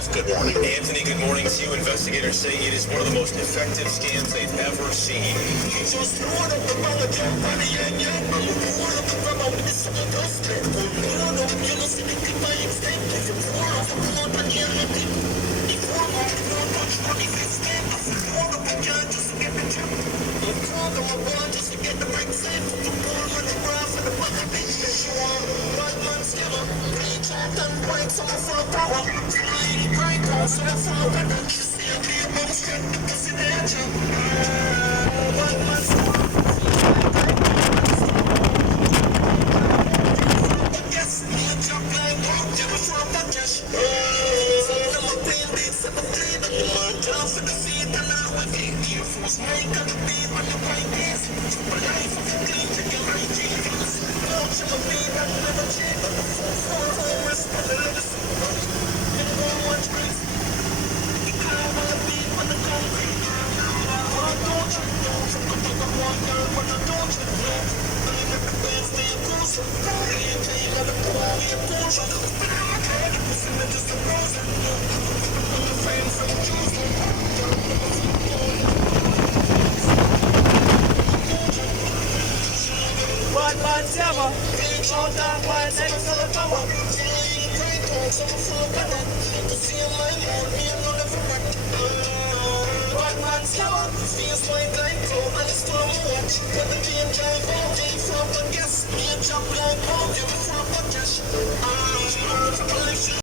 Jeff, good morning. Anthony, good morning to you. Investigators say it is one of the most effective scams they've ever seen.